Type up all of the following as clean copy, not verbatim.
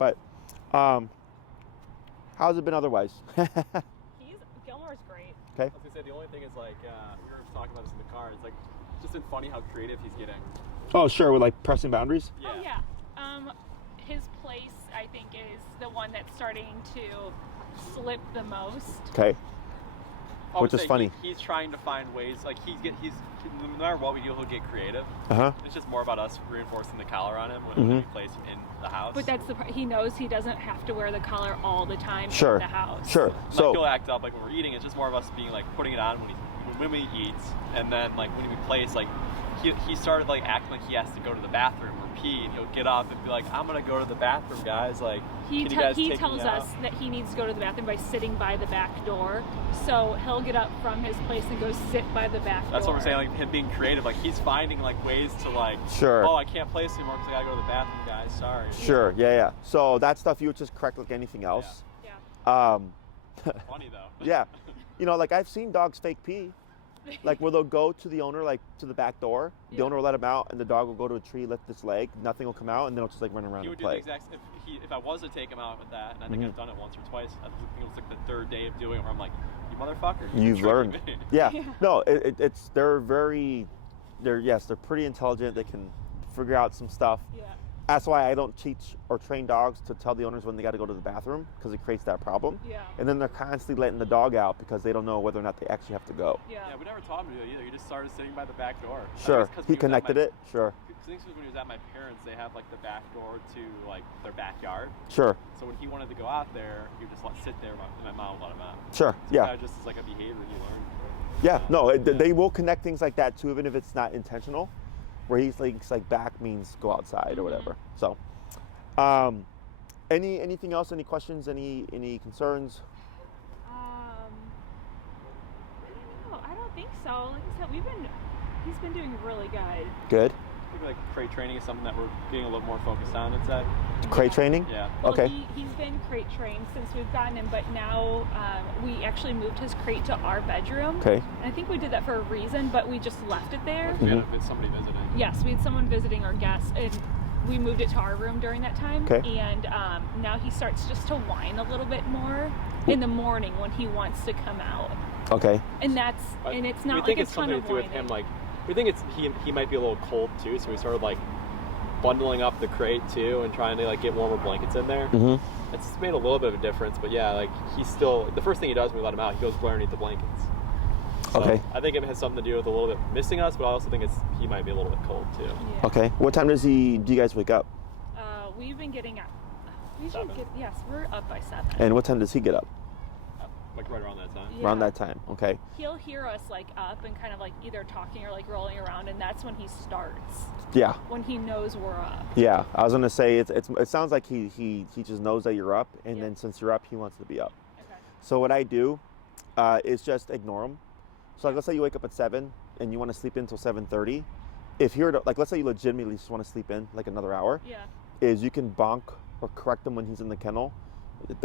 But how's it been otherwise? Gilmore's great. Okay. I was gonna say the only thing is like we were talking about this in the car. It's like it's just been funny how creative he's getting. Oh, sure. With like pressing boundaries. Yeah. Oh yeah. His place, I think, is the one that's starting to slip the most. Okay. I would Which is say funny. He's trying to find ways. Like he's no matter what we do, he'll get creative. It's just more about us reinforcing the collar on him when we place him in the house. But that's the part. He knows he doesn't have to wear the collar all the time Sure. in the house. Sure. Like So he'll act up like when we're eating. It's just more of us being like putting it on when we eat, and then like when we place like he started like acting like he has to go to the bathroom or pee, and he'll get up and be like, "I'm gonna go to the bathroom, guys." Like He can you guys take tells me out? us that he needs to go to the bathroom by sitting by the back door. So he'll get up from his place and go sit by the back door. That's what we're saying. Like him being creative. Like he's finding like ways to like. Sure. Oh, I can't place anymore because I gotta go to the bathroom, guys. Sorry. sure. Yeah. So that stuff you would just correct like anything else. Yeah. Funny though. Yeah. You know, like I've seen dogs fake pee. Like where they'll go to the owner, like to the back door. The Yeah. owner will let him out, and the dog will go to a tree, lift its leg, nothing will come out, and then it'll just like run around He and would do play. the exact. If I was to take him out with that, and I think I've done it once or twice. I think it was like the third day of doing it, where I'm like, "You motherfucker, You've tricking learned. me." Yeah. No, it's they're pretty intelligent. They can figure out some stuff. Yeah. That's why I don't teach or train dogs to tell the owners when they got to go to the bathroom, because it creates that problem. Yeah. And then they're constantly letting the dog out because they don't know whether or not they actually have to go. Yeah, we never taught him to do it either. He just started sitting by the back door. Sure. He connected it. Sure. I think when he was at my parents, they have like the back door to like their backyard. Sure. So when he wanted to go out there, he would just sit there, and my mom would let him out. Sure. So Yeah. that just is like a behavior he learned. Yeah. No, they will connect things like that too, even if it's not intentional. Where he's like back means go outside or whatever. So, anything else? Any questions? Any concerns? I don't know. I don't think so. Like I said, he's been doing really good. Good. I think like crate training is something that we're getting a little more focused on. It's that. Crate training? Yeah. Well, Okay. He's been crate trained since we've gotten him, but now we actually moved his crate to our bedroom. Okay. And I think we did that for a reason, but we just left it there. We had somebody visiting. Yes, we had someone visiting our guests, and we moved it to our room during that time. Okay. And now he starts just to whine a little bit more in the morning when he wants to come out. Okay. And it's not we like think a it's ton something of to do with whining. him. Like we think it's he might be a little cold too, so we started like bundling up the crate too and trying to like get warmer blankets in there. It's made a little bit of a difference, but yeah, like he's still the first thing he does when we let him out, he goes underneath the blankets. So Okay. I think it has something to do with a little bit missing us, but I also think he might be a little bit cold too. Yeah. Okay. What time do you guys wake up? We've been getting up. Seven. Yes, we're up by 7. And what time does he get up? Like right around that time. Yeah. Around that time. Okay. He'll hear us like up and kind of like either talking or like rolling around, and that's when he starts. Yeah. When he knows we're up. Yeah. I was gonna say it sounds like he just knows that you're up, and Yeah. then since you're up, he wants to be up. Okay. So what I do is just ignore him. So like, let's say you wake up at 7 and you want to sleep in until 7:30. If you're like, let's say you legitimately just want to sleep in like another hour, Yeah. is you can bonk or correct him when he's in the kennel.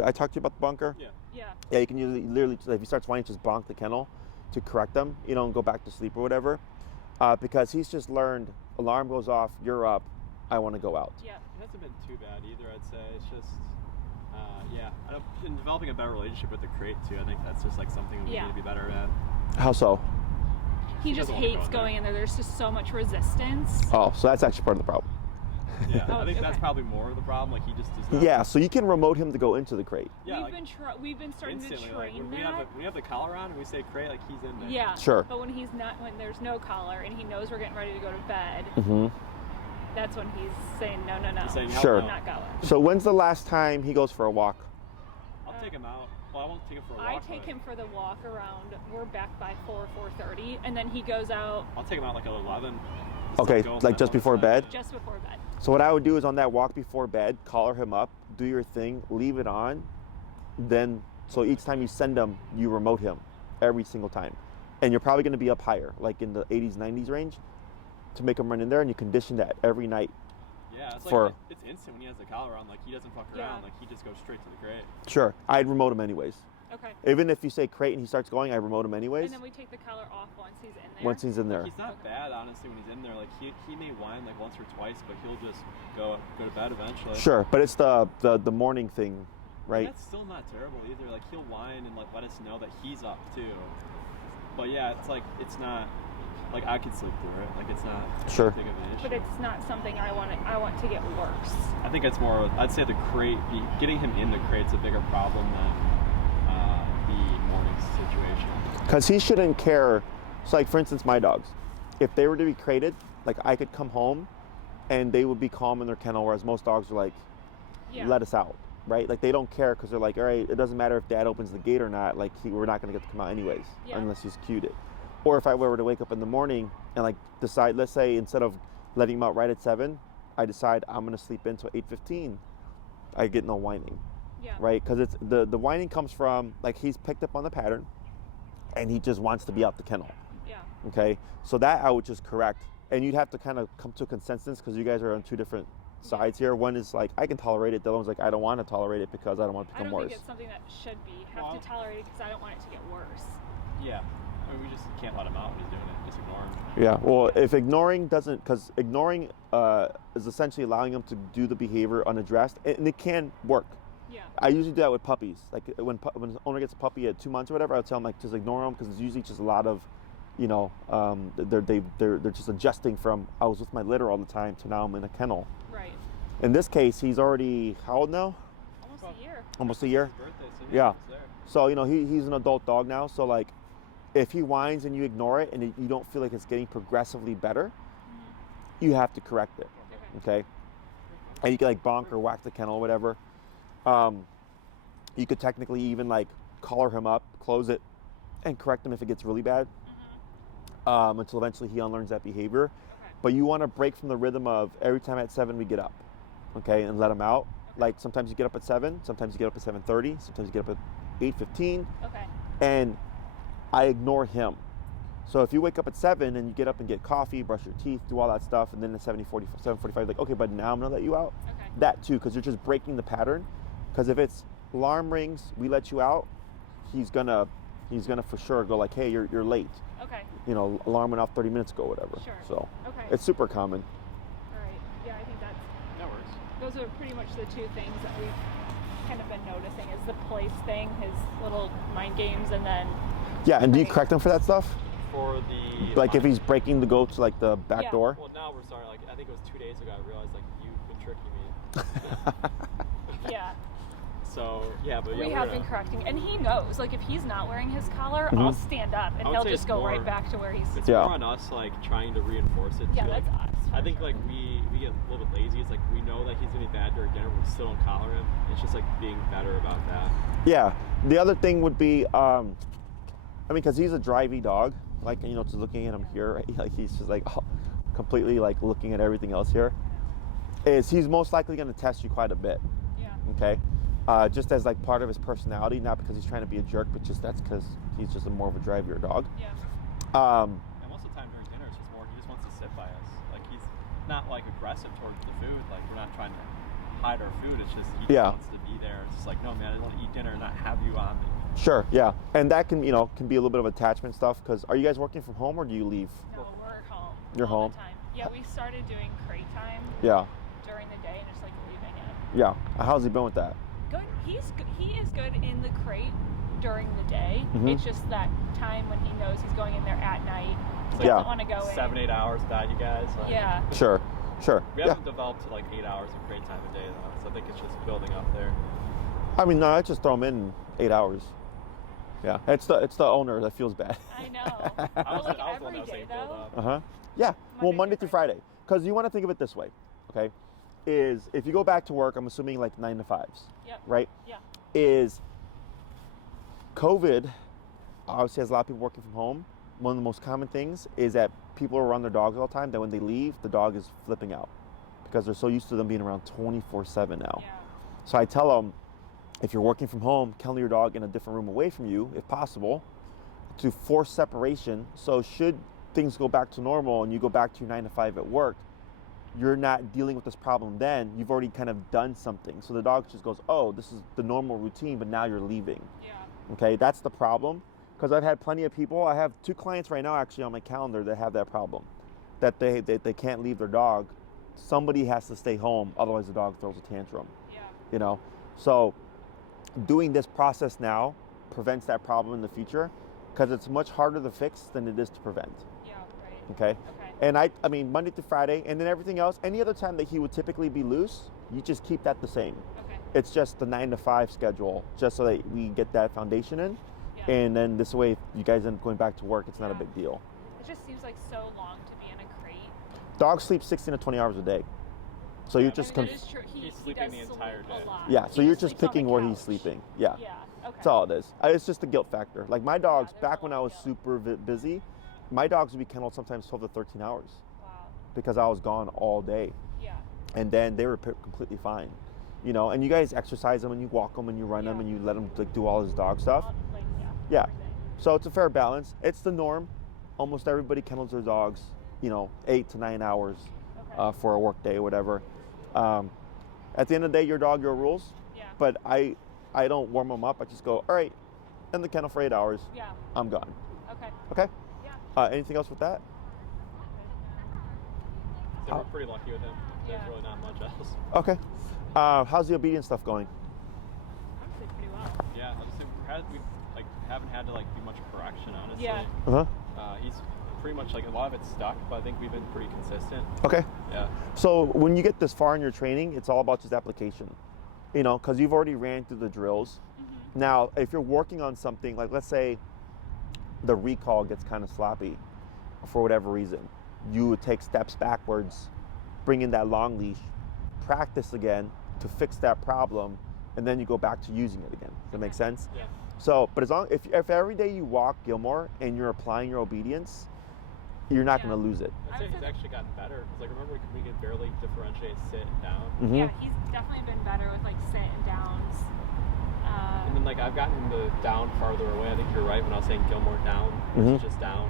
I talked to you about the bunker. Yeah. Yeah. Yeah, you can literally if he starts whining, just bonk the kennel to correct him, and go back to sleep or whatever, because he's just learned. Alarm goes off, you're up. I want to go out. Yeah. It hasn't been too bad either, I'd say. It's just, in developing a better relationship with the crate too. I think that's just like something we Yeah. need to be better at. How so? He just doesn't wanna go hates in there. going in there. There's just so much resistance. Oh, so that's actually part of the problem. Yeah, Oh, I think that's okay. probably more of the problem. Like he just does not. Yeah, so you can remote him to go into the crate. Yeah, we've been starting to instantly, train like, that. we have the collar on and we say crate, like he's in there. Yeah. Sure. But when there's no collar and he knows we're getting ready to go to bed, that's when he's saying no. He's saying, "Hell Sure. no." I'm not going. So when's the last time he goes for a walk? I'll take him out. Well, I won't take him for a walk. I take but him for the walk around. We're back by 4:30, and then he goes out I'll take him out like at 11. Okay, Go like just before bed? just before bed. So what I would do is on that walk before bed, collar him up, do your thing, leave it on, then, so each time you send him, you remote him every single time. And you're probably gonna be up higher, like in the 80s, 90s range, to make him run in there, and you condition that every night. Yeah, it's for- like it's instant when he has the collar on. Like he doesn't fuck around. Yeah. Like he just goes straight to the crate. Sure, I'd remote him anyways. Okay. Even if you say crate and he starts going, I remote him anyways. And then we take the collar off once he's in there. Once he's in there. He's not bad, honestly, when he's in there. Like he may whine like once or twice, but he'll just go to bed eventually. Sure, but it's the morning thing, right? That's still not terrible either. Like he'll whine and like let us know that he's up too. But yeah, it's not like I could sleep through it. Like it's not Sure. big of an issue. But it's not something I want to get worse. I think it's more. I'd say the crate, getting him in the crate's a bigger problem than the morning situation. Because he shouldn't care. So like for instance, my dogs, if they were to be crated, like I could come home and they would be calm in their kennel, whereas most dogs are like, let us out, right? Like they don't care because they're like, all right, it doesn't matter if dad opens the gate or not, like we're not going to get to come out anyways, unless he's cued it. Or if I were to wake up in the morning and like decide, let's say instead of letting him out right at 7, I decide I'm going to sleep in till 8:15, I get no whining, right? Because it's the whining comes from like he's picked up on the pattern and he just wants to be out the kennel. Okay, so that I would just correct, and you'd have to kind of come to a consensus because you guys are on two different sides here. One is like I can tolerate it. The other one's like I don't want to tolerate it because I don't want it to become worse. I don't think it's something that should be have to tolerate it because I don't want it to get worse. Yeah, I mean we just can't let him out when he's doing it. Just ignore him. Yeah, well, if ignoring doesn't, because ignoring is essentially allowing them to do the behavior unaddressed, and it can work. Yeah. I usually do that with puppies. Like when an owner gets a puppy at 2 months or whatever, I'll tell them like just ignore them because it's usually just a lot of, you know, they're just adjusting from I was with my litter all the time to now I'm in a kennel. Right. In this case, he's already how old now? Almost a year. Almost a year. His birthday, so Yeah. he's there. So you know he's an adult dog now. So like, if he whines and you ignore it and you don't feel like it's getting progressively better, you have to correct it. Okay. And you can like bonk or whack the kennel or whatever. You could technically even like collar him up, close it, and correct him if it gets really bad. Until eventually he unlearns that behavior. But you want to break from the rhythm of every time at 7 we get up, okay, and let him out. Like sometimes you get up at 7, sometimes you get up at 7:30, sometimes you get up at 8:15. Okay. And I ignore him. So if you wake up at 7 and you get up and get coffee, brush your teeth, do all that stuff, and then at 7:45, like, okay, but now I'm gonna let you out. Okay. That too, because you're just breaking the pattern. Because if it's alarm rings, we let you out, he's gonna for sure go like, hey, you're late. Okay. You know, alarm went off 30 minutes ago, whatever. Sure. So Okay. it's super common. All right. Yeah, I think That works. those are pretty much the two things that we've kind of been noticing is the place thing, his little mind games, and then Yeah, and do you correct him for that stuff? For the Like if he's breaking the go to like the back door? Well, now we're starting. Like I think it was 2 days ago. I realized like you've been tricking me. yeah. So yeah, but yeah, We have been correcting, and he knows. Like if he's not wearing his collar, Mhm. I'll stand up, and I would he'll say just it's go more- right back to where he's. It's Yeah. more on us like trying to reinforce it. Yeah, too. that's like, us. I think like we get a little bit lazy. It's like we know that he's gonna be bad during dinner, but we still don't collar him. It's just like being better about that. Yeah. The other thing would be, I mean, because he's a drivey dog, like, you know, just looking at him here, right? Like he's just like completely like looking at everything else here, is he's most likely going to test you quite a bit. Yeah. Okay. Just as like part of his personality, not because he's trying to be a jerk, but just that's because he's just a more of a drivier dog. Yeah. And most of the time during dinner, it's just more he just wants to sit by us. Like he's not like aggressive towards the food. Like we're not trying to hide our food. It's just he just wants to be there. It's just like, no man, I want to eat dinner and not have you on me. Sure. Yeah. And that can, you know, can be a little bit of attachment stuff. Because are you guys working from home or do you leave? No, we're home. You're all home? the time. Yeah, we started doing crate time Yeah. during the day and just like leaving it. Yeah. How's he been with that? Good. He is good in the crate during the day. Mhm. It's just that time when he knows he's going in there at night. He Yeah. doesn't want to go in. 7-8 hours without you guys. Like, Yeah. Sure. Sure. We Yeah. haven't developed to like 8 hours of great time a day though, so I think it's just building up there. I mean, no, I just throw him in 8 hours. Yeah. It's the owner that feels bad. I know. I was like the one every that was day saying build though. up. Uh-huh. Yeah. Well, Monday through Friday. Because you want to think of it this way, okay? Is if you go back to work, I'm assuming like 9 to 5s, Yep. right? Yeah. Is COVID obviously has a lot of people working from home. One of the most common things is that people are around their dogs all the time, that when they leave, the dog is flipping out because they're so used to them being around 24/7 now. Yeah. So I tell them, if you're working from home, kennel your dog in a different room away from you, if possible, to force separation. So should things go back to normal and you go back to your 9 to 5 at work, you're not dealing with this problem then. You've already kind of done something. So the dog just goes, oh, this is the normal routine, but now you're leaving. Yeah. Okay, that's the problem. Because I've had plenty of people. I have 2 clients right now actually on my calendar that have that problem, that they can't leave their dog. Somebody has to stay home, otherwise the dog throws a tantrum. Yeah. You know, so doing this process now prevents that problem in the future, because it's much harder to fix than it is to prevent. Yeah. Right. Okay. Okay. And I mean Monday through Friday, and then everything else, any other time that he would typically be loose, you just keep that the same. Okay. It's just the 9 to 5 schedule, just so that we get that foundation in. Yeah. And then this way, if you guys end up going back to work, it's not a Yeah. big deal. It just seems like so long to be in a crate. Dogs sleep 16 to 20 hours a day. So you're just, I mean, that is true. He's He sleeping does the sleep entire a day. lot. yeah, so He you're just just sleeps on the picking where he's couch. sleeping. Yeah. Yeah. Okay. That's all it is. It's just a guilt factor. Like my dogs, there's back a when lot I of was guilt. super busy, my dogs would be kenneled sometimes 12 to 13 hours Wow. because I was gone all day. Yeah. And then they were completely fine. You know, and you guys exercise them and you walk them and you run them Yeah. and you let them like, do all his dog stuff. Like, Yeah. everything. So it's a fair balance. It's the norm. Almost everybody kennels their dogs, 8 to 9 hours Okay. for a work day or whatever. At the end of the day, your dog, your rules. Yeah. But I don't warm them up. I just go, all right, in the kennel for 8 hours. Yeah. I'm gone. Okay. Okay? Yeah. Anything else with that? So we're pretty lucky with him. There's Yeah. really not much else. Okay. How's the obedience stuff going? Honestly, pretty well. Yeah, I just think we haven't had to do much correction, honestly. Yeah. Uh-huh. He's pretty much a lot of it's stuck, but I think we've been pretty consistent. Okay. Yeah. So when you get this far in your training, it's all about just application, because you've already ran through the drills. Mm-hmm. Now, if you're working on something, like let's say the recall gets kind of sloppy for whatever reason, you would take steps backwards, bring in that long leash, practice again to fix that problem, and then you go back to using it again. Does that make sense? Yeah. So, but if every day you walk Gilmore and you're applying your obedience, you're not Yeah. going to lose it. I'd say he's actually gotten better. Because remember we could barely differentiate sit and down. Mm-hmm. Yeah, he's definitely been better with sit and downs. And then I've gotten the down farther away. I think you're right when I was saying Gilmore down. Mhm. It's just down.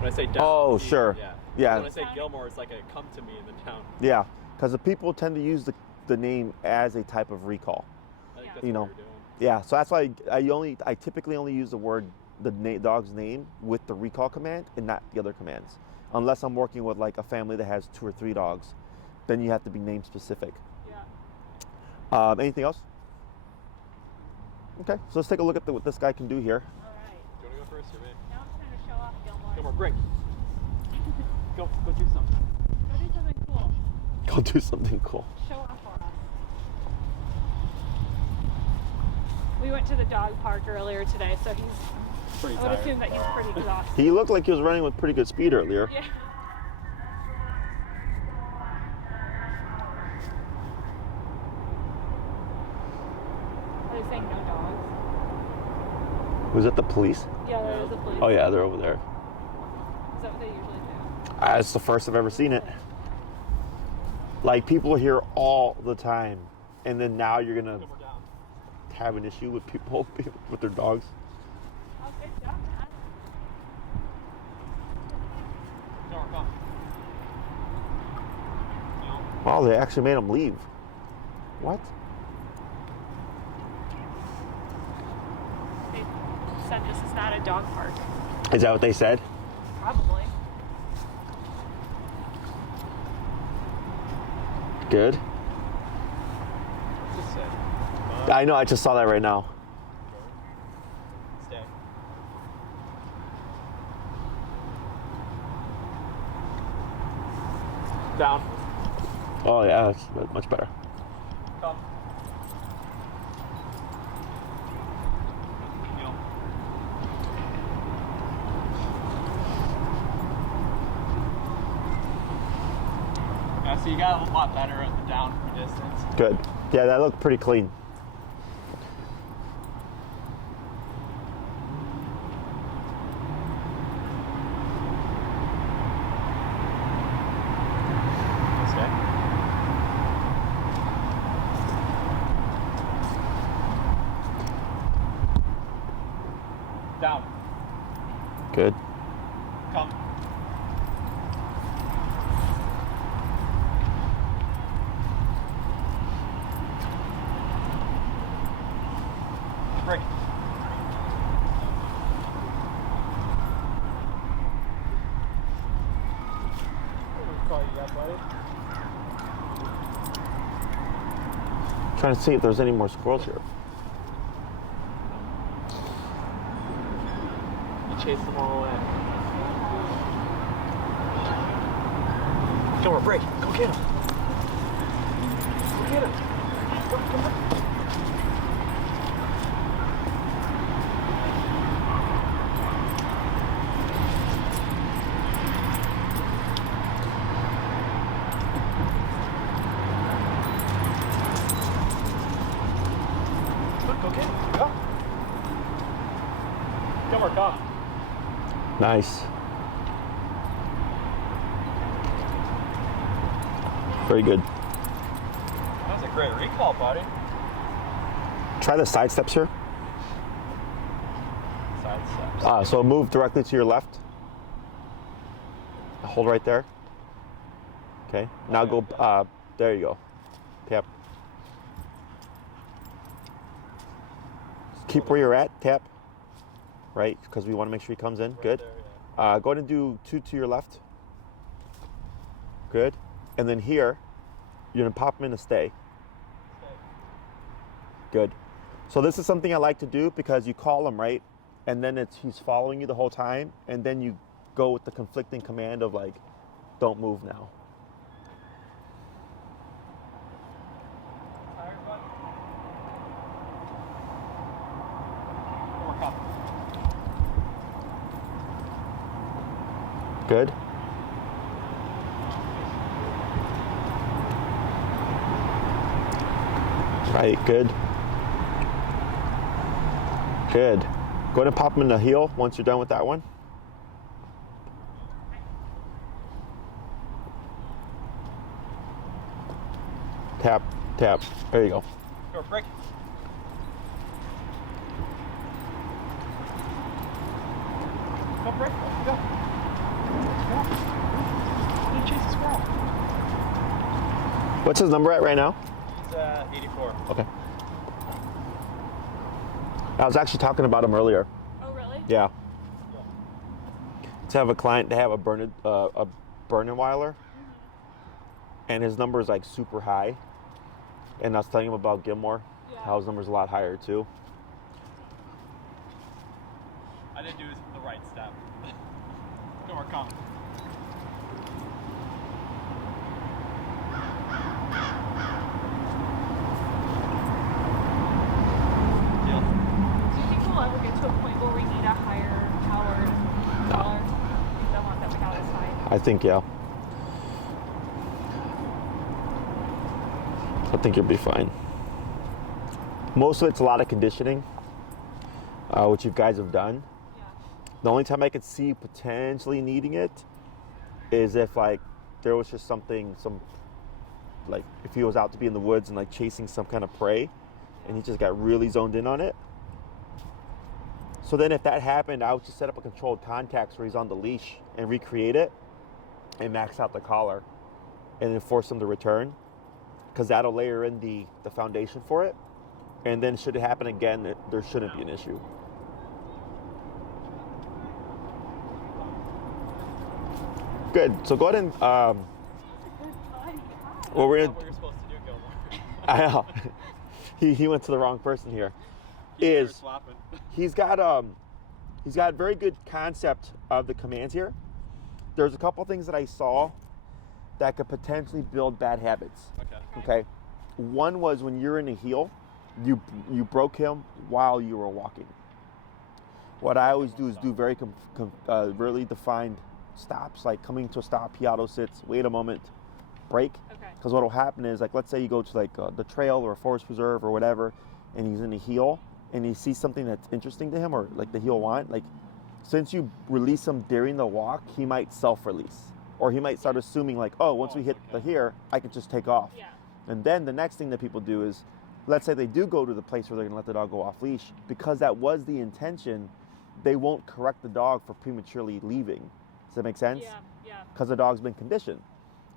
When I say down. Oh, he- sure. Yeah. Yeah. When I say Gilmore, it's like a come to me and then down. Yeah, because the people tend to use the name as a type of recall. I think Yeah. that's You what know. we're doing. Yeah, so that's why I typically only use the word dog's name with the recall command and not the other commands, unless I'm working with a family that has 2 or 3 dogs, then you have to be name specific. Yeah. Anything else? Okay, so let's take a look at what this guy can do here. All right. Do you want to go first or me? Now it's time to show off Gilmore. Gilmore, break. Go do something. Go do something cool. Go do something cool. Show off for us. We went to the dog park earlier today, so Pretty I would tired. assume that he's pretty exhausted. He looked like he was running with pretty good speed earlier. Yeah. Are they saying no dogs? Was it the police? Yeah, there is a police. Oh yeah, they're over there. Is that what they usually do? It's the first I've ever seen it. Like people are here all the time, and then now you're gonna Gilmore down. have an issue with people with their dogs. Oh, good job, man. Gilmore, come. No. Oh, they actually made him leave. What? They said this is not a dog park. Is that what they said? Probably. Good. Just sit. I know, I just saw that right now. Stay. Down. Oh yeah, that's much better. Come. Kneel. Yeah, so you got a lot better at the down from a distance. Good. Yeah, that looked pretty clean. Stay. Down. Good. Come. Break. up, buddy? Trying to see if there's any more squirrels here. You chase them all away. Gilmore, break. Go get him. Go get him. Come on. Go get him. Go. Gilmore, come. Nice. Very good. That was a great recall, buddy. Try the side steps here. Side steps. So move directly to your left. Hold right there. Okay. Now go. There you go. Tap. Keep where you're at. Tap. Right, because we want to make sure he comes in. Right Good. there, yeah. Go ahead and do 2 to your left. Good. And then here, you're gonna pop him in to stay. Good. So this is something I like to do because you call him, right? And then he's following you the whole time, and then you go with the conflicting command of like, don't move now. Good. Right, good. Good. Go ahead and pop him in the heel once you're done with that one. Tap, tap. There you go. Go, break. Go, break. Go. You chase the squirrel. What's his number at right now? He's 84. Okay. I was actually talking about him earlier. Oh, really? Yeah. To have a client to have a Bernenweiler, and his number is like super high. And I was telling him about Gilmore, how his number's a lot higher too. I didn't do the right step. Gilmore, come. Deal. Do you think we'll ever get to a point where we need a higher powered collar? I want that without a side. I think, yeah. I think you'll be fine. Most of it's a lot of conditioning, which you guys have done. Yeah. The only time I could see you potentially needing it is if like there was just something, like if he was out to be in the woods and like chasing some kind of prey and he just got really zoned in on it. So then if that happened, I would just set up a controlled context where he's on the leash and recreate it and max out the collar and then force him to return, because that'll layer in the foundation for it. And then should it happen again, there shouldn't be an issue. Good. So go ahead and what we're That's gonna. what you're supposed to do, Gilmore. I know. he went to the wrong person here. He's He's got very good concept of the commands here. There's a couple things that I saw that could potentially build bad habits. Okay. One was when you're in a heel, you broke him while you were walking. What I always do is do very really defined stops, like coming to a stop, he auto sits, wait a moment, break. Okay. Because what will happen is, like, let's say you go to like the trail or a forest preserve or whatever, and he's in a heel, and he sees something that's interesting to him, or like the heel want, like, since you release him during the walk, he might self-release, or he might start assuming like, oh, once we hit the here, I can just take off. Yeah. And then the next thing that people do is, let's say they do go to the place where they're gonna let the dog go off leash, because that was the intention, they won't correct the dog for prematurely leaving. Does that make sense? Yeah, yeah. Because the dog's been conditioned.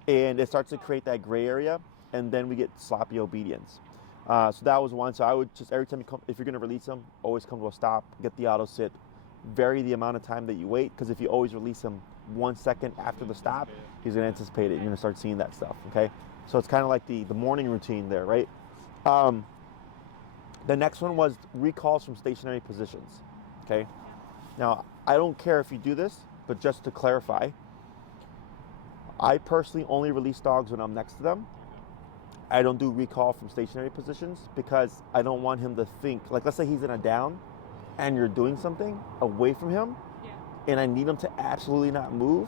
And it starts to create that gray area, and then we get sloppy obedience. So that was one. So I would just, every time you come, if you're gonna release them, always come to a stop, get the auto sit, vary the amount of time that you wait, because if you always release them 1 second after the stop, he's going to anticipate it. You're going to start seeing that stuff, okay? So it's kind of like the morning routine there, right? The next one was recalls from stationary positions, okay? Now, I don't care if you do this, but just to clarify, I personally only release dogs when I'm next to them. I don't do recall from stationary positions because I don't want him to think, like let's say he's in a down and you're doing something away from him and I need him to absolutely not move.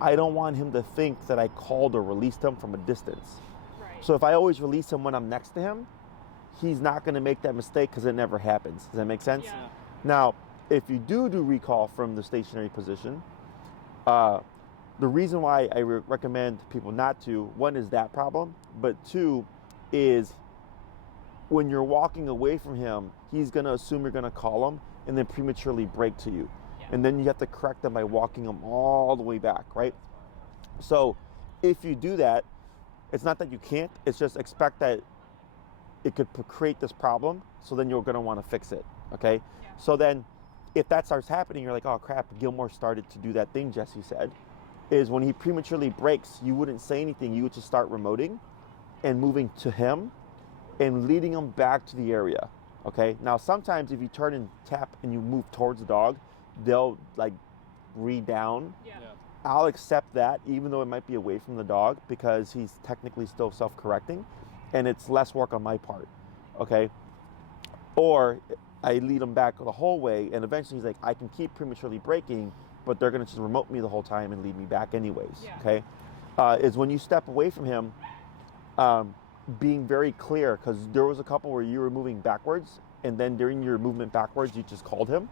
I don't want him to think that I called or released him from a distance. Right. So if I always release him when I'm next to him, he's not going to make that mistake because it never happens. Does that make sense? Yeah. Now, if you do recall from the stationary position, the reason why I recommend people not to, one is that problem, but two is when you're walking away from him, he's going to assume you're going to call him and then prematurely break to you. Yeah. And then you have to correct them by walking him all the way back, right? So if you do that, it's not that you can't, it's just expect that it could create this problem, so then you're going to want to fix it, okay? Yeah. So then if that starts happening, you're like, oh crap, Gilmore started to do that thing Jesse said, is when he prematurely breaks, you wouldn't say anything, you would just start remoting and moving to him and leading him back to the area, okay? Now sometimes if you turn and tap and you move towards the dog, they'll like read down. Yeah. I'll accept that even though it might be away from the dog because he's technically still self-correcting and it's less work on my part, okay? Or I lead him back the whole way and eventually he's like, I can keep prematurely breaking, but they're gonna just remote me the whole time and lead me back anyways, Yeah. okay? Is when you step away from him, being very clear, because there was a couple where you were moving backwards and then during your movement backwards, you just called him.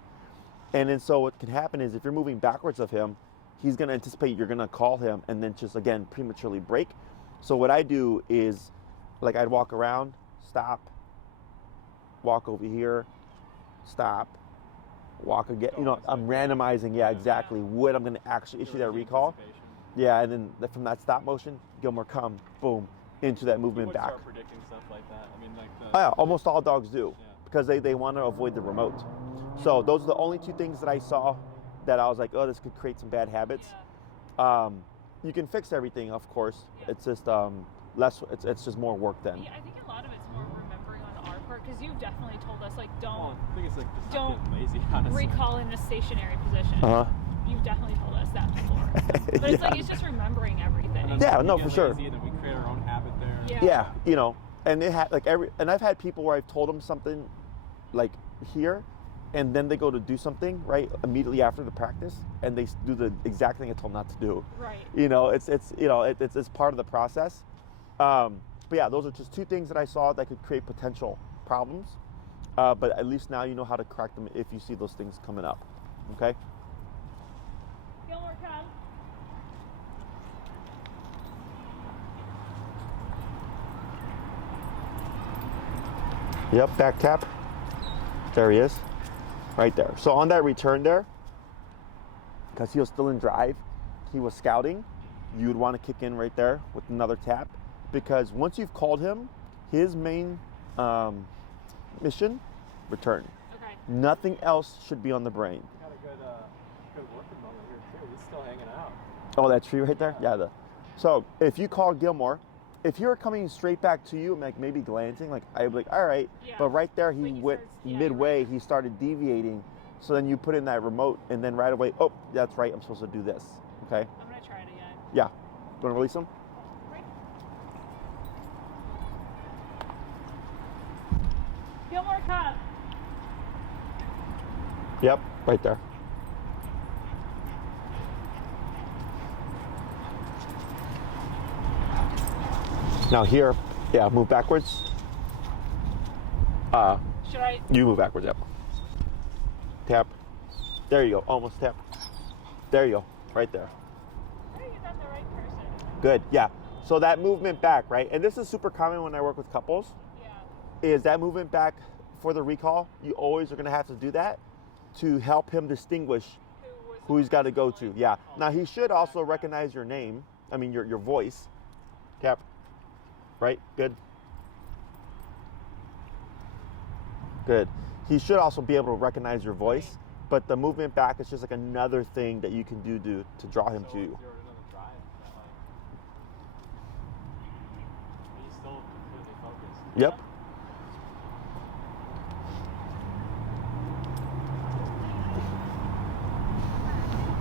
And then so what can happen is if you're moving backwards of him, he's gonna anticipate you're gonna call him and then just again, prematurely break. So what I do is, like I'd walk around, stop, walk over here, stop, walk again. You know, I'm randomizing, yeah, exactly, what I'm gonna actually issue that recall. Yeah, and then from that stop motion, Gilmore come, boom, into that movement back. Start predicting stuff like that. I mean, like Oh yeah, almost all dogs do, Yeah. because they want to avoid the remote. So those are the only two things that I saw that I was like, oh, this could create some bad habits. Yeah. You can fix everything, of course. Yeah. It's just less. It's just more work then. Yeah, I think a lot of it's more remembering on our part because you've definitely told us like don't I think it's like just Don't not being lazy, honestly. recall in a stationary position. Uh huh. You've definitely told us that before. But it's like it's just remembering everything. And then Yeah, we no, get for sure. lazy, then we create our own habit there. Yeah. Yeah, you know, and it had like and I've had people where I've told them something, like here, and then they go to do something right immediately after the practice, and they do the exact thing I told them not to do. Right. You know, it's you know it's part of the process. But yeah, those are just two things that I saw that could create potential problems. But at least now you know how to correct them if you see those things coming up. Okay. Gilmore, come. Yep, back tap. There he is, right there. So on that return there, because he was still in drive, he was scouting, you would want to kick in right there with another tap, because once you've called him, his main mission, return. Okay. Nothing else should be on the brain. Got a good working moment here too. He's still hanging out. Oh, that tree right there? Yeah. So if you call Gilmore, if you were coming straight back to you, like maybe glancing, like I'd be like, all right. Yeah. But right there, he But he went starts- yeah, midway, you're right. he started deviating. So then you put in that remote, and then right away, oh, that's right, I'm supposed to do this. Okay? I'm gonna try it again. Yeah. You want to release him? Right. Gilmore, come. Yep, right there. Now here, yeah, move backwards. Should I? You move backwards, yep. Tap. There you go, almost tap. There you go, right there. I think that's the right person. Good, yeah. So that movement back, right? And this is super common when I work with couples, Yeah. is that movement back for the recall. You always are gonna have to do that to help him distinguish who he's gotta go to, yeah. Now he should also recognize your name, I mean your voice. Tap, right, good. Good. He should also be able to recognize your voice, but the movement back is just like another thing that you can do to draw him to you. He's still completely focused. Yep.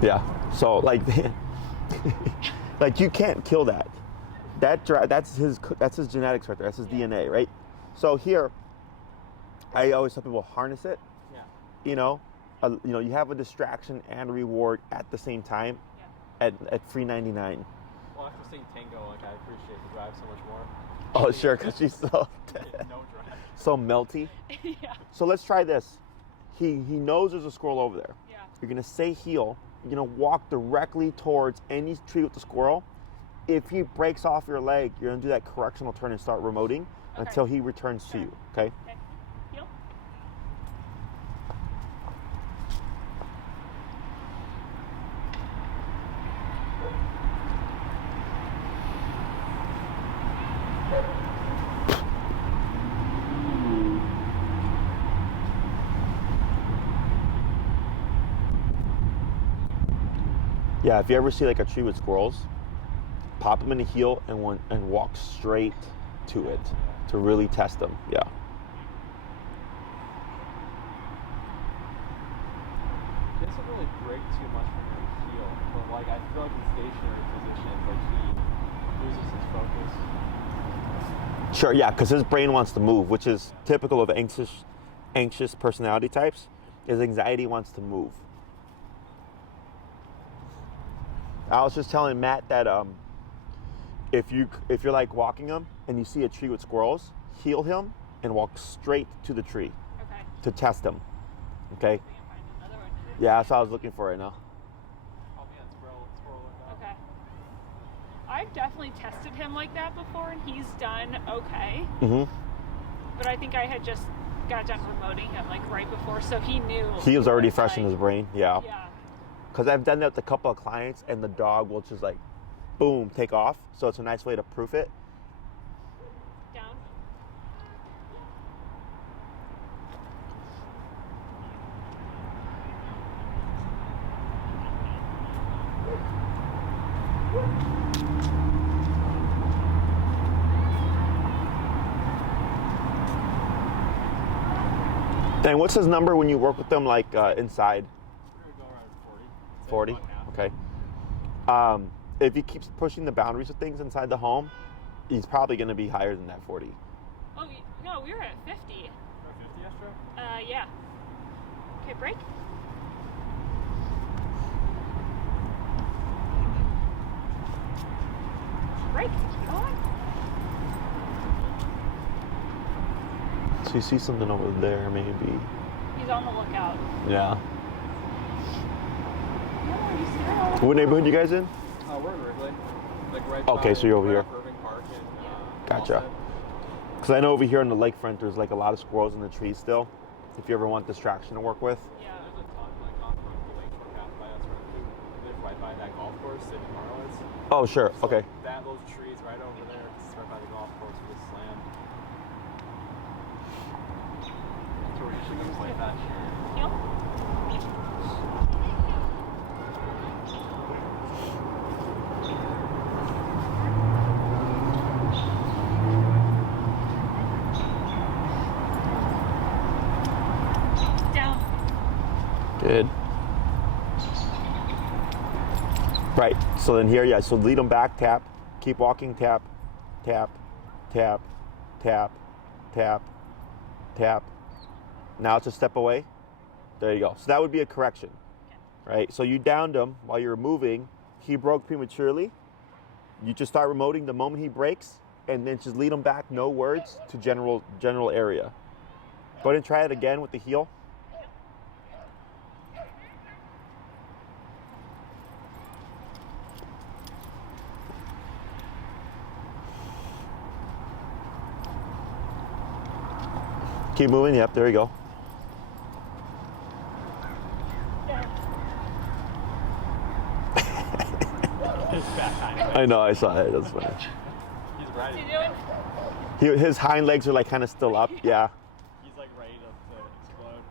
Yeah. So like, like you can't kill that. That's his genetics right there. That's his DNA, right? So here, I always tell people harness it. Yeah. You have a distraction and reward at the same time, at free 99. Well, after seeing Tango, like I appreciate the drive so much more. Oh sure, because she's so No drive. so melty. Yeah. So let's try this. He knows there's a squirrel over there. Yeah. You're gonna say heel. You're gonna walk directly towards any tree with the squirrel. If he breaks off your leg, you're gonna do that correctional turn and start remoting until he returns to you. Okay. Okay. Heel. Yeah, if you ever see like a tree with squirrels, pop them in the heel and walk straight to it to really test them. Yeah. He doesn't really break too much from your heel, but like I feel like in stationary positions, like he loses his focus. Sure, yeah, because his brain wants to move, which is typical of anxious personality types. His anxiety wants to move. I was just telling Matt that if you're like walking him and you see a tree with squirrels, heel him and walk straight to the tree. Okay. To test him. Okay. We can find another one. Yeah, that's what I was looking for right now. Oh man, squirrel window. Okay. I've definitely tested him like that before, and he's done okay. Mhm. But I think I had just got done remoting him like right before, so he knew. He was already what, fresh in like- his brain. Yeah. Yeah. Because I've done that with a couple of clients, and the dog will just like, boom, take off. So it's a nice way to proof it. Down. And what's his number when you work with them, like inside? We're gonna go around 40? It's like 1 now. Okay. If he keeps pushing the boundaries of things inside the home, he's probably going to be higher than that 40. Oh no, we were at 50. Around 50, Astro? Yeah. Okay, break. Break. Go on. So you see something over there, maybe. He's on the lookout. Yeah. No, he's still. What neighborhood you guys in? We're in Wrigley. Like right Okay, by- so you're over right here. off Irving Park and, Gotcha. Austin. Because I know over here on the lakefront, there's like a lot of squirrels in the trees still. If you ever want distraction to work with. Yeah. There's a ton like on the lakeshore path by us. We live right by that golf course, City Marlins. Oh, sure. So Okay. those trees right over there, it's right by the golf course with the slam. So we usually use like that. Heel. Down. Good. Right. So then here, yeah. So lead them back, tap. Keep walking, tap, tap, tap, tap, tap, tap. Now it's a step away. There you go. So that would be a correction, right? So you downed him while you were moving. He broke prematurely. You just start remoting the moment he breaks, and then just lead him back, no words, to general area. Go ahead and try it again with the heel. Keep moving. Yep, there you go. His back hind I know, I saw it. That's funny. He's What's ready. he doing? His hind legs are like kind of still up. Yeah. He's like ready to explode.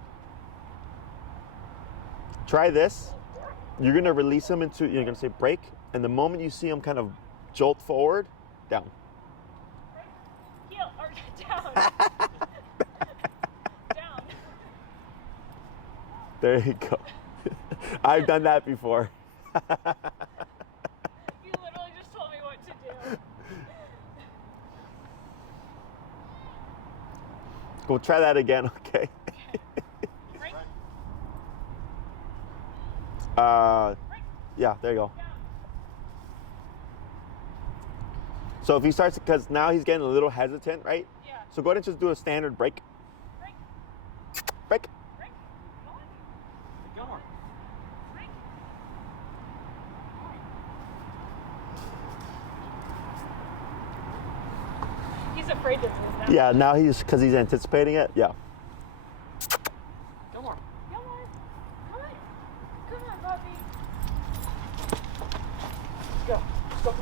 try this. You're going to release him into, you're going to say break, and the moment you see him kind of jolt forward, down. Heel, or down. Down. There you go. I've done that before. You literally just told me what to do. We'll try that again, okay? Break. Yeah, there you go. So if he starts, because now he's getting a little hesitant, right? Yeah. So go ahead and just do a standard break. Break. Break. Break. Go on. Gilmore. Break. He's afraid to move now. Yeah, now because he's anticipating it. Yeah. Gilmore. Come on. Come on. Come on, puppy. Let's go. Let's go.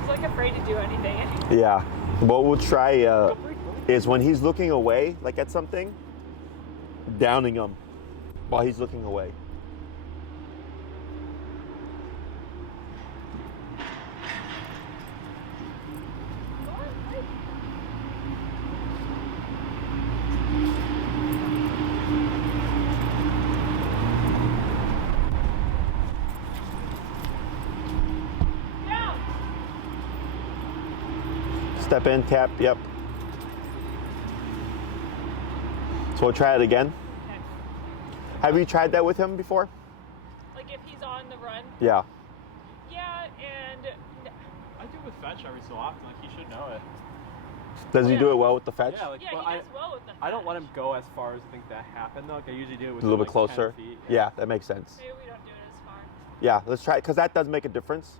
He's like afraid to do anything. Yeah. What we'll try is when he's looking away, like at something, downing him while he's looking away. Step in, tap, yep. So we'll try it again. Okay. Have you tried that with him before? Like if he's on the run. Yeah. Yeah, and I do with fetch every so often. Like, he should know it. Does he do it well with the fetch? Yeah, like, yeah, but he does well with the I don't let fetch. him go as far as I think that happened, though. Like, I usually do it with A little like, bit closer. 10 feet. Yeah, that makes sense. Maybe we don't do it as far. Yeah, let's try it because that does make a difference.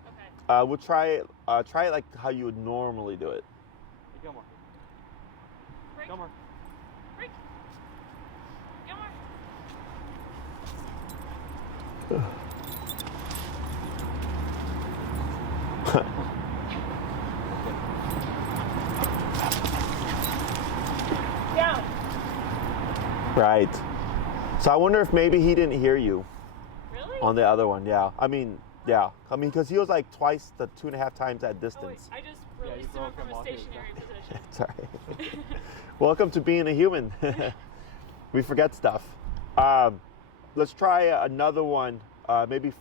Okay. We'll try it. Try it like how you would normally do it. Hey, Gilmore. Break. Gilmore. Break. Gilmore. Down. Right. So I wonder if maybe he didn't hear you Really? on the other one. Yeah. I mean, because he was like twice the 2.5 times that Oh, wait, distance. I just Yeah, you released him broke from him a while he was stationary position. Sorry. Welcome to being a human. We forget stuff. Let's try another one, maybe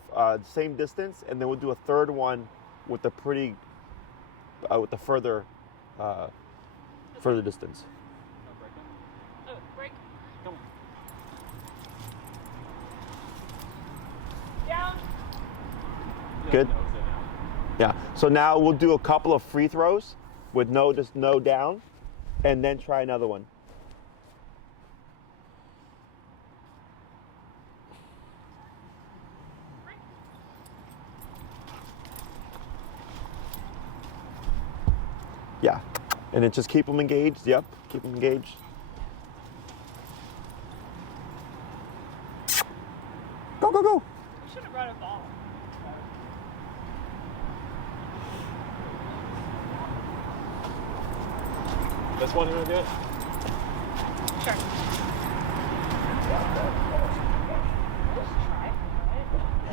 same distance, and then we'll do a third one with the further distance. No, break him. Oh, break. Come on. Down. He Good. knows it now. Yeah. So now we'll do a couple of free throws with just no down, and then try another one. Break. Yeah. And then just keep them engaged. Yep. Keep them engaged. Go, go, go. We should have brought a ball. This one, you want to do it? Sure. Let's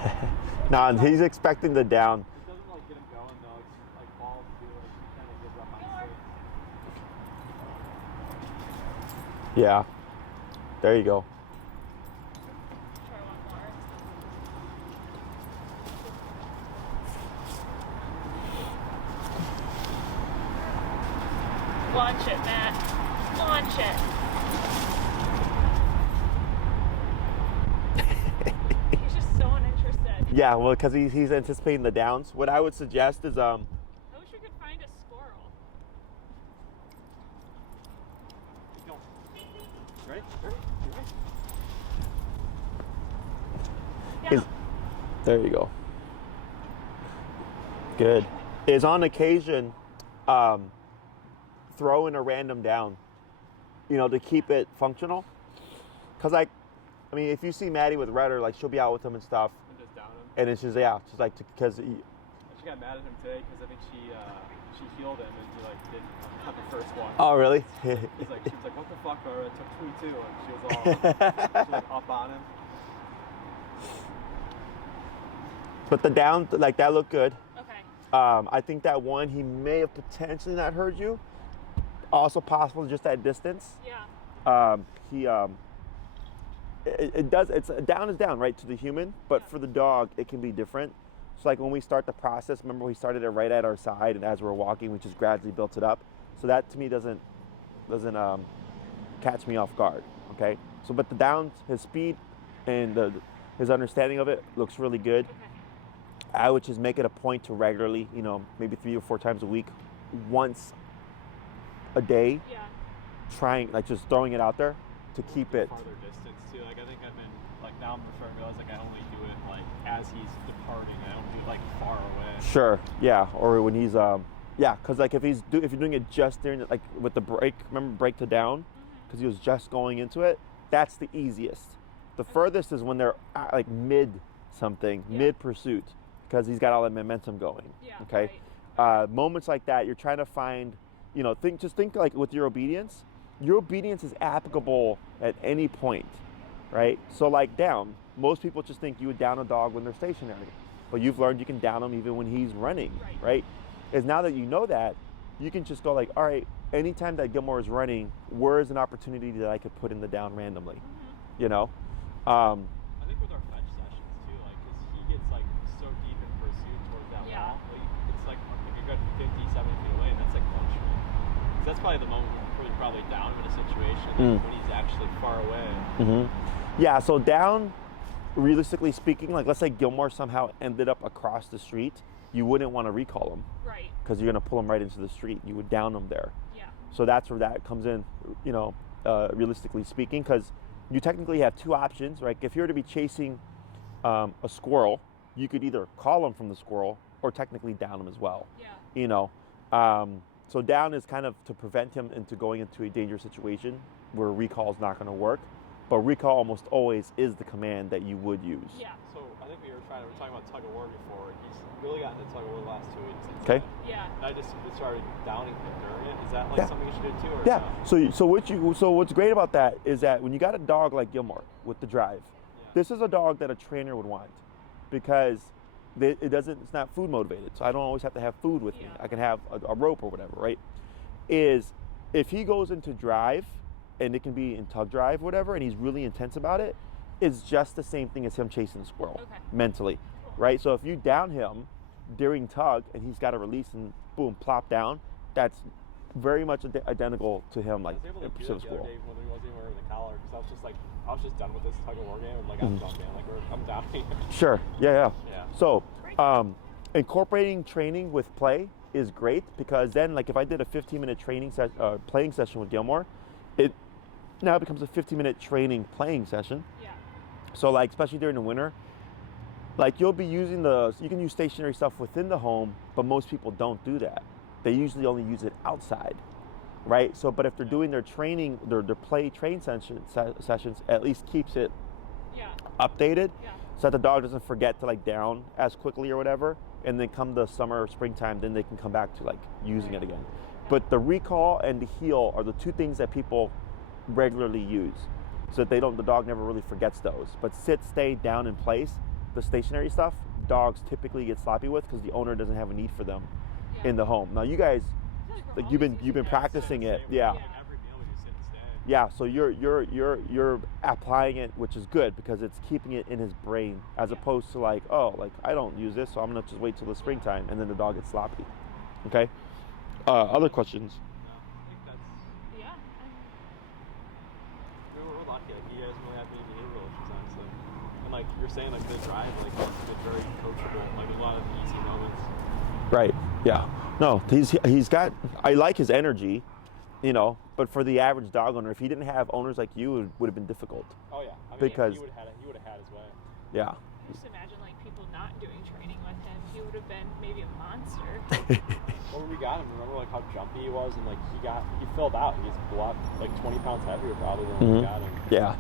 try. Nah, he's expecting the down. It doesn't like get him going though. It's like balls do like kind of gives up on sleep. Yeah. There you go. Try one more. Launch it, Matt. Launch it. He's just so uninterested. Yeah, well, because he's anticipating the downs. What I would suggest is I wish we could find a squirrel. Keep going. Ready? Ready? You ready? Is, there you go. Good. Is on occasion throw in a random down, to keep it functional. Cause like, I mean, if you see Maddie with Redder, like she'll be out with him and stuff, And just down him. and it's just just like because She got mad at him today because I think she healed him and he like didn't have the first one. oh really? She was like, what the fuck, bro? It took 22, and she was all she was like up on him. But the down, like that looked good. Okay. I think that one he may have potentially not heard you. Also possible just that distance. Yeah. It does. It's down is down, right, to the human, but for the dog it can be different. So like when we start the process, remember we started it right at our side, and as we're walking, we just gradually built it up. So that to me doesn't catch me off guard. Okay. So but the downs, his speed, and his understanding of it looks really good. Okay. I would just make it a point to regularly, maybe 3 or 4 times a week, once a day, Yeah. trying, like just throwing it out there to keep it. Farther distance too. Like I think I've been like now I'm referring to it as like I only do it like as he's departing. I don't do it like far away. Sure, yeah, or when he's, because like if you're doing it just during, like with the break, remember break to down, because he was just going into it, that's the easiest. The furthest is when they're like mid something, mid pursuit, because he's got all that momentum going. Yeah. Okay. Right. Moments like that, you're trying to find, think like with your obedience. Your obedience is applicable at any point, right? So like down, most people just think you would down a dog when they're stationary, but you've learned you can down him even when he's running, right? Is now that you know that, you can just go like, all right, anytime that Gilmore is running, where is an opportunity that I could put in the down randomly, I think with our fetch sessions too, like, because he gets like so deep in pursuit towards that wall, like, it's like if you're good 50, 70 feet away, and that's like one shot. So that's probably the moment where you're probably down him in a situation when he's actually far away. Yeah, so down, realistically speaking, like let's say Gilmore somehow ended up across the street, you wouldn't want to recall him. Right. Because you're going to pull him right into the street. You would down him there. Yeah. So that's where that comes in, realistically speaking, because you technically have 2 options, right? If you were to be chasing a squirrel, you could either call him from the squirrel or technically down him as well. Yeah. So down is kind of to prevent him into going into a dangerous situation where recall is not going to work. But recall almost always is the command that you would use. Yeah. So I think we were talking about tug of war before. He's really gotten into tug of war the last 2 weeks. Okay. Yeah. And I just started downing him during it. Is that like something you should do too? Or Yeah. no? So what's great about that is that when you got a dog like Gilmore with the drive, this is a dog that a trainer would want, because it's not food motivated. So I don't always have to have food with me. I can have a rope or whatever, right? Is if he goes into drive, and it can be in tug drive, whatever, and he's really intense about it, it's just the same thing as him chasing the squirrel mentally, right? So if you down him during tug and he's got to release and boom, plop down, that's very much identical to him, like I was able in to do pursuit of that the squirrel. other day when he wasn't even wearing the collar, because I was just done with this tug of war game. I'm like, I'm done, man. Like, I'm downing. Sure, yeah. Yeah. So incorporating training with play is great, because then, like if I did a 15-minute playing session with Gilmore, it now becomes a 15-minute training playing session. Yeah. So like, especially during the winter, like you'll be using you can use stationary stuff within the home, but most people don't do that. They usually only use it outside, right? So, but if they're doing their training, their play train sessions, at least keeps it updated, so that the dog doesn't forget to like down as quickly or whatever, and then come the summer or springtime, then they can come back to like using it again. But the recall and the heel are the 2 things that people regularly use, so that the dog never really forgets those. But sit, stay, down in place, the stationary stuff, dogs typically get sloppy with, because the owner doesn't have a need for them in the home. Now you guys, like you've been practicing it, Every meal we do sit and stay. yeah. So you're applying it, which is good, because it's keeping it in his brain, as opposed to like, oh, like I don't use this, so I'm gonna just wait till the springtime, and then the dog gets sloppy. Okay. Other questions? No, I think that's. Yeah. We're lucky. Like, he doesn't really have any behavioral issues, honestly. And like you're saying, like the drive, like he's been very coachable. Like a lot of easy moments. Right. Yeah. No, he's got. I like his energy, But for the average dog owner, if he didn't have owners like you, it would have been difficult. Oh yeah. I mean, Because he would have had his way. Yeah. Just imagine like people not doing training with him. He would have been maybe a monster. Well, when we got him, remember like how jumpy he was, and like he filled out. He just blew up like 20 pounds heavier probably than when we got him. Yeah.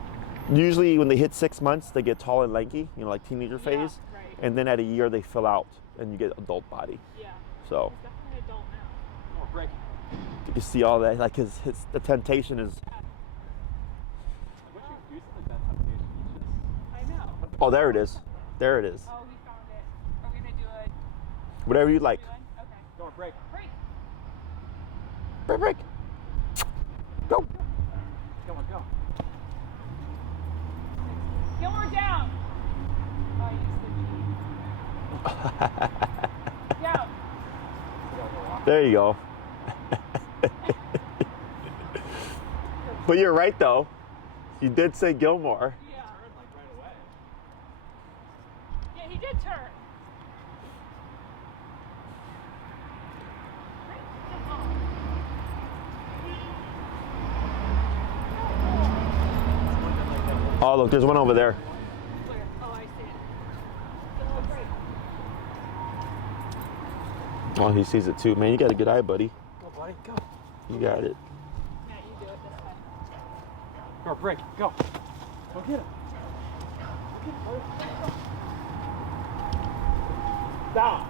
Usually when they hit 6 months, they get tall and lanky, you know, like teenager phase. Right. And then at a year, they fill out and you get adult body. Yeah. So He's definitely an adult now. Oh, break. you see all that, like the temptation is, I wish you used to that temptation. You just... I know. oh, there it is. There it is. Oh, we found it. Are we gonna do it? Whatever you like. Okay. Go on, break. Break. Break, break. Go. Go on, go. Gilmore down. Oh, I used the G. Down. There you go. But you're right though. You did say Gilmore. Yeah. Turn like right away. Yeah, he did turn. Oh, look, there's one over there. Where? Oh, I see it. Gilmore break. Oh, he sees it too. Man, you got a good eye, buddy. Go, buddy, go. You got it. Matt, you do it this way. Go, break, go. Go get it. Go get it, buddy. Down.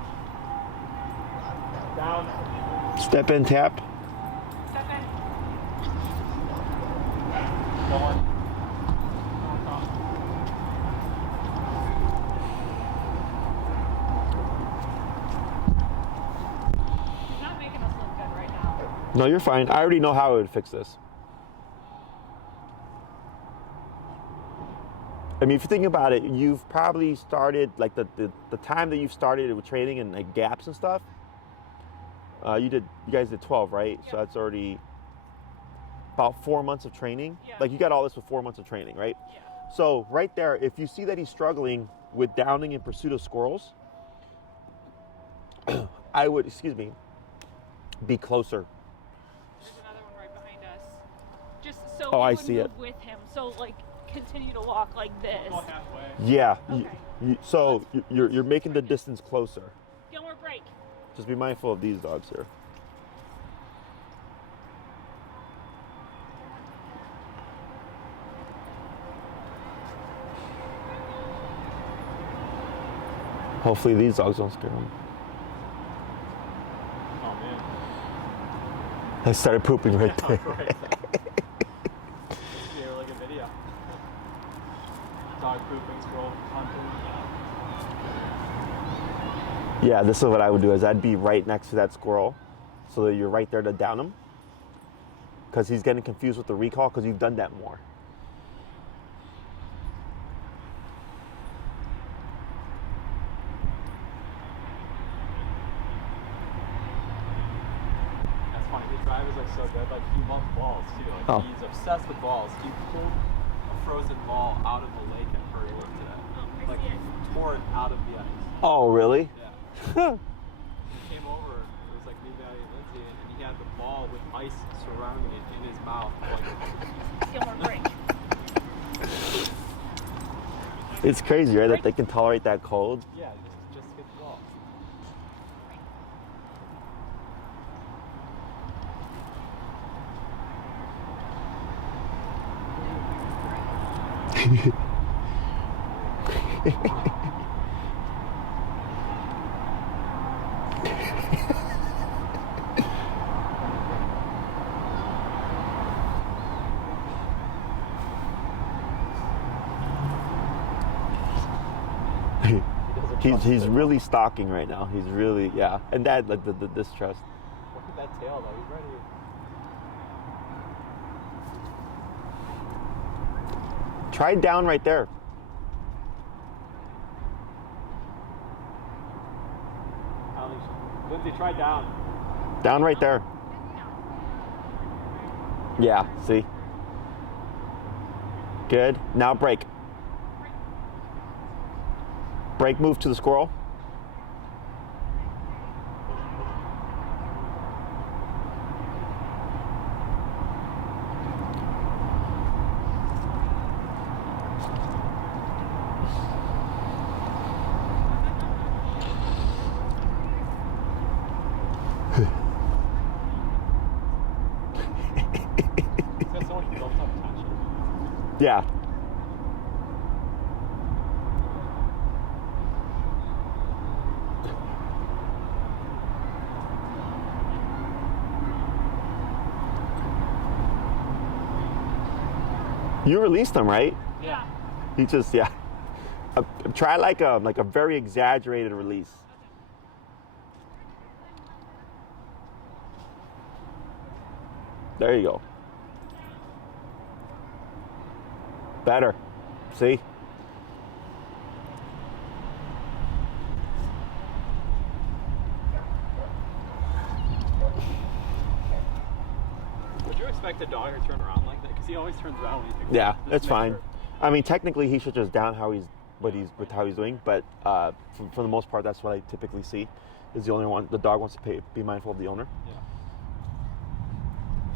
Down. Step in, tap. Step in. Go on. He's not making us look good right now. No, you're fine. I already know how I would fix this. I mean, if you think about it, you've probably started, like the time that you've started with training and like gaps and stuff, you guys did 12, right? Yeah. So that's already about 4 months of training. Yeah. Like you got all this with 4 months of training, right? Yeah. So right there, if you see that he's struggling with downing in pursuit of squirrels, I would, be closer. There's another one right behind us. Just so Oh, we I would see move it. with him. So like continue to walk like this. Go halfway. Yeah. Okay. So you're making the distance closer. Gilmore break. Just be mindful of these dogs here. Hopefully these dogs don't scare him. Oh, man. I started pooping right there. Right. This would be a really good video. Dog pooping, squirrel hunting. Yeah, this is what I would do is I'd be right next to that squirrel so that you're right there to down him. Because he's getting confused with the recall because you've done that more. That's funny. His drive is like so good. Like he loves balls too. Like Oh. he's obsessed with balls. He pulled a frozen ball out of the lake at Purdue today. I Like see it. tore it out of the ice. Oh, really? Yeah. He came over. It was like me, Maddie, and Lindsay, and he had the ball with ice surrounding it in his mouth. Like, Gilmore break. It's crazy, right? That they can tolerate that cold. yeah, just hit the ball. He's really stalking right now. He's really, yeah. And that, like the distrust. Look at that tail though. He's ready. Try down right there. Lindsay, try down. Down right there. Yeah, see? Good. Now break. Break, move to the squirrel. He's got so much built up tension. Yeah. You released him, right? Yeah. He just, yeah. Try like a very exaggerated release. There you go. Better. See? Would you expect a dog to turn around like that? Because he always turns around when he picks Yeah, up. Just it's make fine. sure. I mean, technically, he should just down how he's how he's doing, but for the most part, that's what I typically see. Is the only one the dog wants to be mindful of the owner. Yeah.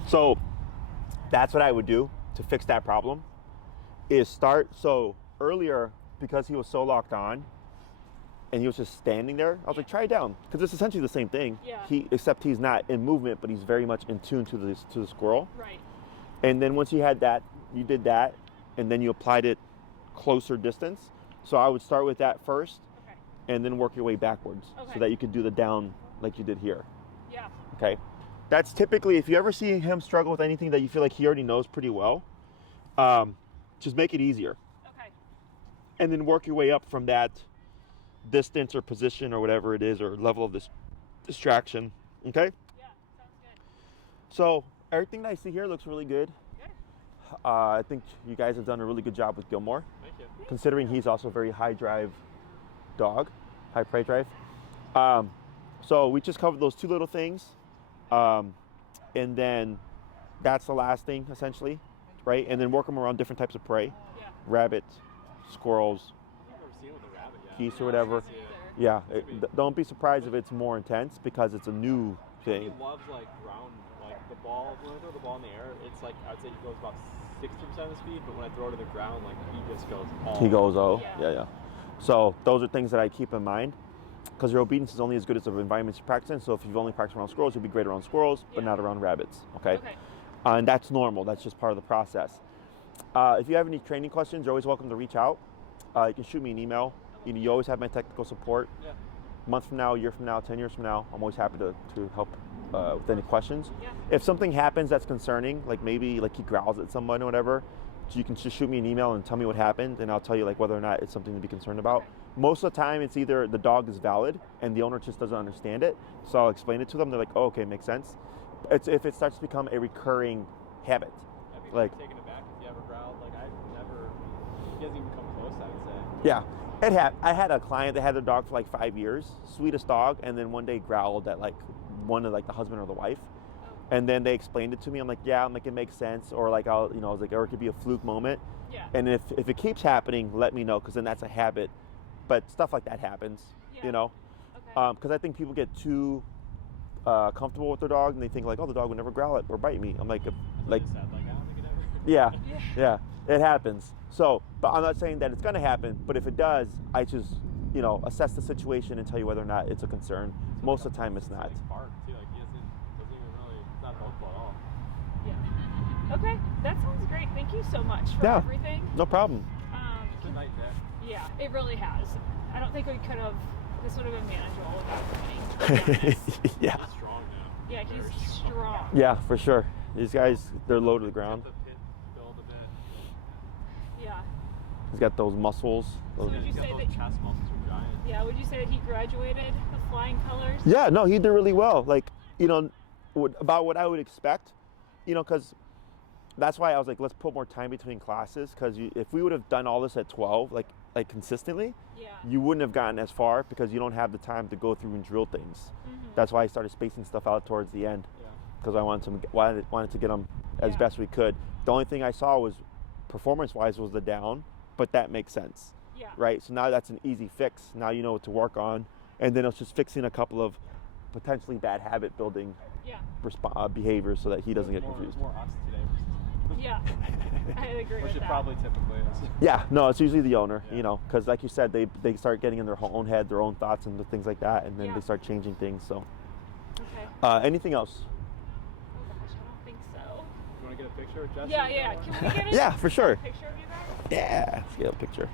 So that's what I would do to fix that problem. Is start so earlier because he was so locked on, and he was just standing there. I was like, try it down because it's essentially the same thing. Yeah. Except he's not in movement, but he's very much in tune to the squirrel. Right. And then once you had that, you did that, and then you applied it closer distance. So I would start with that first, Okay. and then work your way backwards, Okay. so that you could do the down like you did here. Yeah. Okay. That's typically, if you ever see him struggle with anything that you feel like he already knows pretty well, just make it easier. Okay. And then work your way up from that distance or position or whatever it is, or level of this distraction. Okay. Yeah. Sounds good. So everything that I see here looks really good. Good. I think you guys have done a really good job with Gilmore, Thank you. considering he's also a very high drive dog, high prey drive. So we just covered those two little things. And then that's the last thing essentially, right? And then work them around different types of prey, Yeah. rabbits, squirrels, I've never seen it with a rabbit yet. geese or whatever. Yeah. Yeah, don't be surprised if it's more intense because it's a new He thing. loves like ground, like the ball. When I throw the ball in the air, it's like I'd say he goes about 60% of the speed, but when I throw it to the ground, like he just goes all. He goes, oh, Yeah. yeah. So those are things that I keep in mind, because your obedience is only as good as the environment you practice in. So if you've only practiced around squirrels, you'll be great around squirrels, but Yeah. not around rabbits. Okay. Okay. And that's normal. That's just part of the process. If you have any training questions, you're always welcome to reach out. You can shoot me an email. You always have my technical support. Yeah. A month from now, a year from now, 10 years from now, I'm always happy to help with any questions. Yeah. If something happens that's concerning, like maybe like he growls at someone or whatever, you can just shoot me an email and tell me what happened, and I'll tell you like whether or not it's something to be concerned about. Okay. Most of the time, it's either the dog is valid and the owner just doesn't understand it. So I'll explain it to them. They're like, oh, okay, makes sense. It's if it starts to become a recurring habit. I'd be Like- taken aback if he ever growled. Like I never. He hasn't even come close. I would say. Yeah, I had a client that had their dog for like 5 years, sweetest dog, and then one day growled at like one of like the husband or the wife, and then they explained it to me. I'm like, yeah, I'm like it makes sense, or like I was like, or it could be a fluke moment, Yeah. and if it keeps happening, let me know, because then that's a habit. But stuff like that happens, Yeah. you know, Okay. because I think people get too comfortable with their dog and they think like, oh, the dog would never growl at or bite me. I'm like, like, He said, like I don't think it ever. yeah. Yeah. Yeah, it happens. So, but I'm not saying that it's going to happen, but if it does, I just, assess the situation and tell you whether or not it's a concern. Most of the time it's not. Like bark too. Like he doesn't even really. It's not vocal at all. Yeah. Okay. That sounds great. Thank you so much for Yeah. everything. No problem. It's a nightmare. Yeah, it really has. I don't think we could have. This would have been manageable without training. To be honest. Yeah. He's strong now. Yeah, Very he's strong. Yeah, for sure. These guys, they're low to the ground. Got the pit build a bit. Yeah. He's got those muscles. So would you He's got say those that? chest muscles are giant. Yeah. Would you say that he graduated with flying colors? Yeah, no, he did really well. Like, about what I would expect, because that's why I was like, let's put more time between classes, because if we would have done all this at 12, like consistently, Yeah. you wouldn't have gotten as far because you don't have the time to go through and drill things. Mhm. That's why I started spacing stuff out towards the end, Yeah. because I wanted to get them as Yeah. best we could. The only thing I saw was performance-wise was the down, but that makes sense, Yeah. right? So now that's an easy fix. Now you know what to work on, and then it's just fixing a couple of potentially bad habit building Yeah. behaviors so that he doesn't get More- confused. More us today versus. Yeah. I agree Which with it that. probably typically is. Yeah, no, it's usually the owner, Yeah. because like you said, they start getting in their own head, their own thoughts and things like that, and then Yeah. they start changing things. So, Okay. anything else? Oh gosh, I don't think so. You want to get a picture with Jesse? Yeah, yeah. Can we get a Yeah, for sure. picture of you guys? Yeah, let's get a picture.